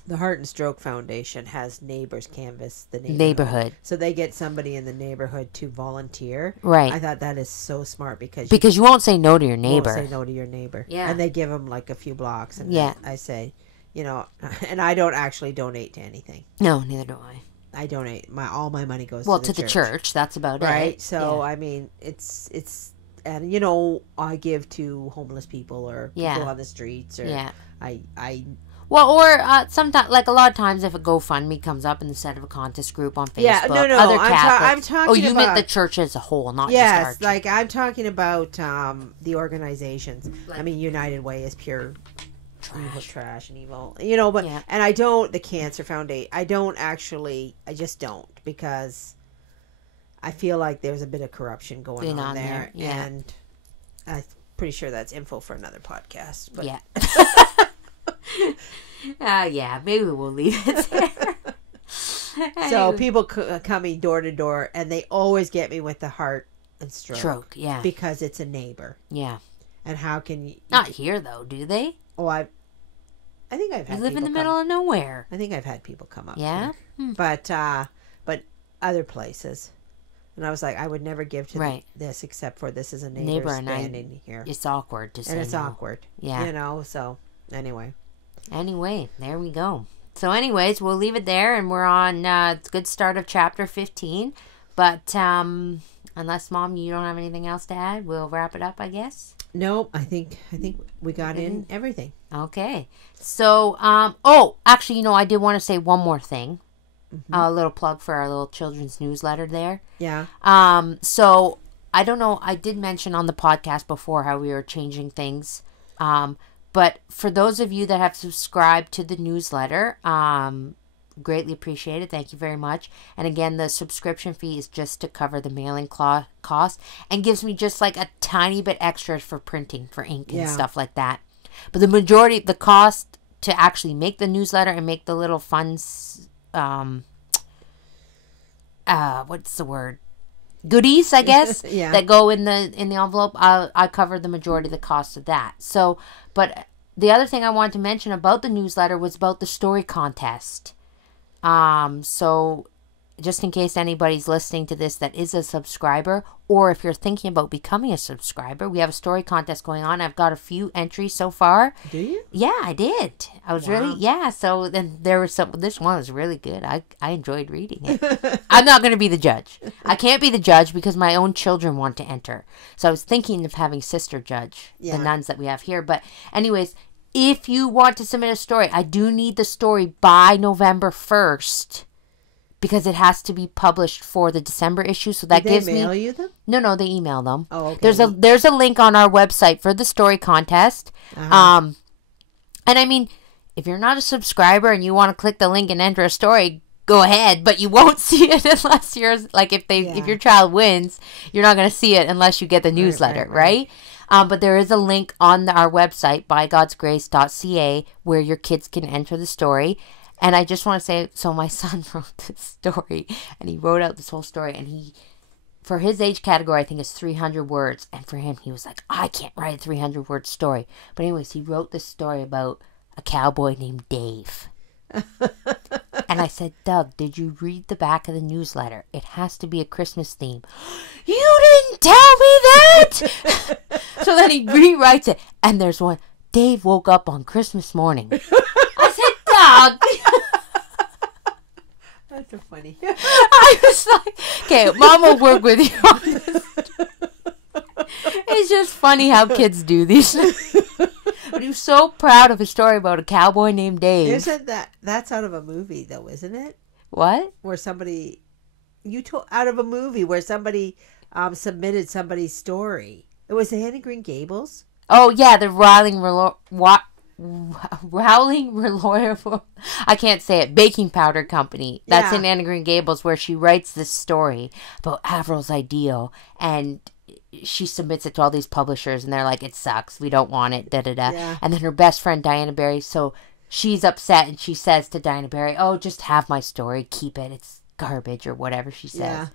The Heart and Stroke Foundation has neighbors canvass the neighborhood. So they get somebody in the neighborhood to volunteer. Right. I thought that is so smart because you won't say no to your neighbor. Won't say no to your neighbor. Yeah. And they give them like a few blocks. And I say, and I don't actually donate to anything. No, neither do I. I donate. All my money goes to the church. That's about it. Right. So, I mean, it's and I give to homeless people or people on the streets or I sometimes, like a lot of times, if a GoFundMe comes up instead of a contest group on Facebook, other Catholics. I'm talking. Oh, you meant the church as a whole, not just our church. Yes, like I'm talking about the organizations. I mean, United Way is pure trash and evil, But and I don't the Cancer Foundation. I just don't because I feel like there's a bit of corruption going on there, and I'm pretty sure that's info for another podcast. But. Yeah. Maybe we'll leave it there. So people coming door to door, and they always get me with the heart and stroke. Because it's a neighbor. Yeah. And how can you... Not here, though, do they? Oh, I think I've had You live in the middle of nowhere. I think I've had people come up. Yeah? But other places. And I was like, I would never give to this except for this is a neighbor standing here. It's awkward to say. And it's awkward. Yeah. So anyway. Anyway, there we go. So anyways, we'll leave it there, and we're on good start of chapter 15. But unless, Mom, you don't have anything else to add, we'll wrap it up, I guess. Nope, I think we got in everything. Okay. So, actually, I did want to say one more thing. Mm-hmm. A little plug for our little children's newsletter there. Yeah. So, I don't know, I did mention on the podcast before how we were changing things. But for those of you that have subscribed to the newsletter, greatly appreciated. Thank you very much. And again, the subscription fee is just to cover the mailing cost and gives me just like a tiny bit extra for printing, for ink and stuff like that. But the majority, the cost to actually make the newsletter and make the little funds, what's the word? Goodies, I guess, that go in the envelope. I cover the majority of the cost of that. So, but the other thing I wanted to mention about the newsletter was about the story contest. So just in case anybody's listening to this that is a subscriber, or if you're thinking about becoming a subscriber, we have a story contest going on. I've got a few entries so far. Do you? Yeah, I did. I was really, so then there was this one was really good. I enjoyed reading it. I'm not going to be the judge. I can't be the judge because my own children want to enter. So I was thinking of having sister judge the nuns that we have here. But anyways, if you want to submit a story, I do need the story by November 1st. Because it has to be published for the December issue, so that gives me. Did they mail you them? No, they email them. Oh, okay. There's a link on our website for the story contest. Uh-huh. And I mean, if you're not a subscriber and you want to click the link and enter a story, go ahead. But you won't see it unless you're like if your child wins, you're not going to see it unless you get the newsletter, right? But there is a link on our website, bygodsgrace.ca, where your kids can enter the story. And I just want to say, so my son wrote this story, and he wrote out this whole story, and for his age category, I think it's 300 words. And for him, he was like, I can't write a 300-word story. But anyways, he wrote this story about a cowboy named Dave. And I said, Doug, did you read the back of the newsletter? It has to be a Christmas theme. You didn't tell me that! So then he rewrites it, and there's one, Dave woke up on Christmas morning. I said, Doug! That's so funny. I was like, okay, Mom will work with you on this. It's just funny how kids do these things. But he was so proud of his story about a cowboy named Dave. Isn't that's out of a movie though, isn't it? What? Where somebody out of a movie where somebody submitted somebody's story. It was Anne of Green Gables. Oh yeah, the Rowling Reliable, I can't say it, baking powder company. That's in Anne of Green Gables, where she writes this story about Avril's Ideal, and she submits it to all these publishers, and they're like, it sucks, we don't want it, Yeah. And then her best friend Diana Barry, so she's upset, and she says to Diana Barry, oh, just have my story, keep it, it's garbage, or whatever she says.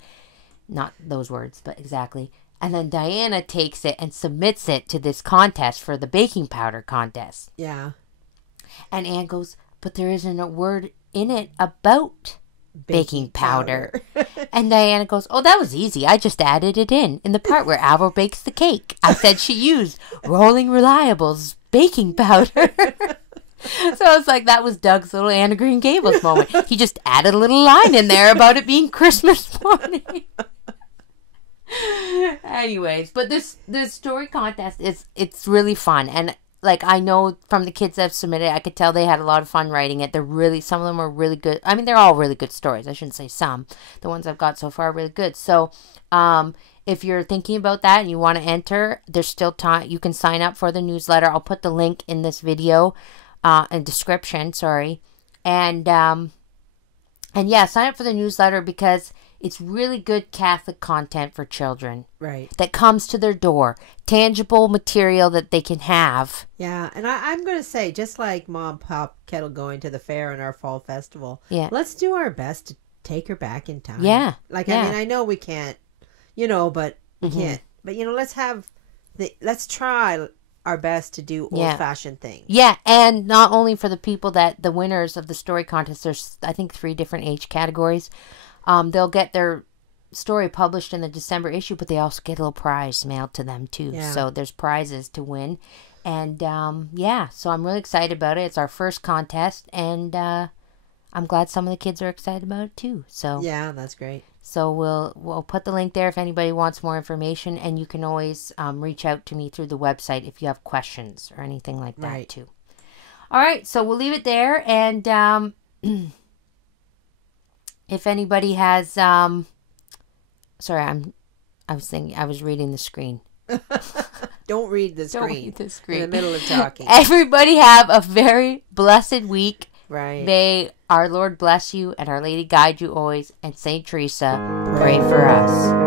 Not those words, but exactly. And then Diana takes it and submits it to this contest for the baking powder contest. Yeah. And Anne goes, but there isn't a word in it about baking powder. And Diana goes, oh, that was easy. I just added it in the part where Avril bakes the cake. I said she used Rolling Reliable's baking powder. So I was like, that was Doug's little Anne of Green Gables moment. He just added a little line in there about it being Christmas morning. Anyways, but this story contest it's really fun, and like I know from the kids that have submitted, I could tell they had a lot of fun writing it. Some of them are really good. I mean, they're all really good stories. I shouldn't say some. The ones I've got so far are really good. So, if you're thinking about that and you want to enter, there's still time. You can sign up for the newsletter. I'll put the link in this video, in description. Sorry, and yeah, sign up for the newsletter because it's really good Catholic content for children. Right. That comes to their door. Tangible material that they can have. Yeah, and I'm going to say, just like Mom Pop Kettle going to the fair and our fall festival, let's do our best to take her back in time. Yeah. I mean, I know we can't, but we can't. But, let's try our best to do old-fashioned things. Yeah, and not only for the people the winners of the story contest, there's, I think, 3 different age categories. They'll get their story published in the December issue, but they also get a little prize mailed to them too. Yeah. So there's prizes to win. And so I'm really excited about it. It's our first contest, and I'm glad some of the kids are excited about it too. So yeah, that's great. So we'll put the link there if anybody wants more information, and you can always reach out to me through the website if you have questions or anything like that too. All right, so we'll leave it there, and if anybody has, sorry, I was reading the screen. Don't read the screen. Don't read the screen. In the middle of talking. Everybody have a very blessed week. Right. May our Lord bless you and Our Lady guide you always, and Saint Teresa pray for us.